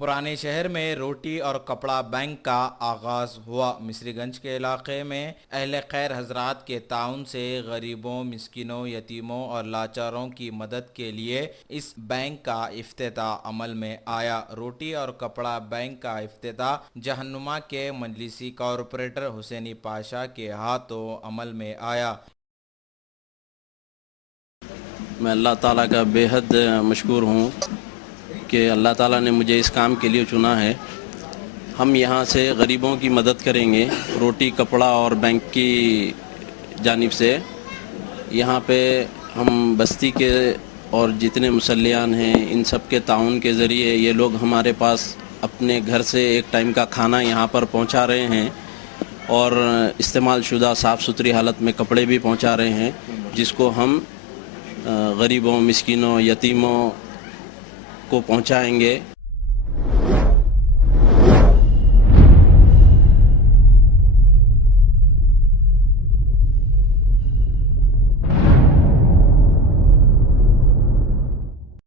پرانے شہر میں روٹی اور کپڑا بینک کا آغاز ہوا۔ مصری گنج کے علاقے میں اہل خیر حضرات کے تعاون سے غریبوں، مسکینوں، یتیموں اور لاچاروں کی مدد کے لیے اس بینک کا افتتاح عمل میں آیا۔ روٹی اور کپڑا بینک کا افتتاح جہنما کے مجلسی کارپوریٹر حسینی پاشا کے ہاتھوں عمل میں آیا۔ میں اللہ تعالیٰ کا بے حد مشکور ہوں کہ اللہ تعالیٰ نے مجھے اس کام کے لیے چنا ہے۔ ہم یہاں سے غریبوں کی مدد کریں گے روٹی، کپڑا اور بینک کی جانب سے۔ یہاں پہ ہم بستی کے اور جتنے مسلیان ہیں ان سب کے تعاون کے ذریعے یہ لوگ ہمارے پاس اپنے گھر سے ایک ٹائم کا کھانا یہاں پر پہنچا رہے ہیں اور استعمال شدہ صاف ستھری حالت میں کپڑے بھی پہنچا رہے ہیں، جس کو ہم غریبوں، مسکینوں، یتیموں کو پہنچائیں گے۔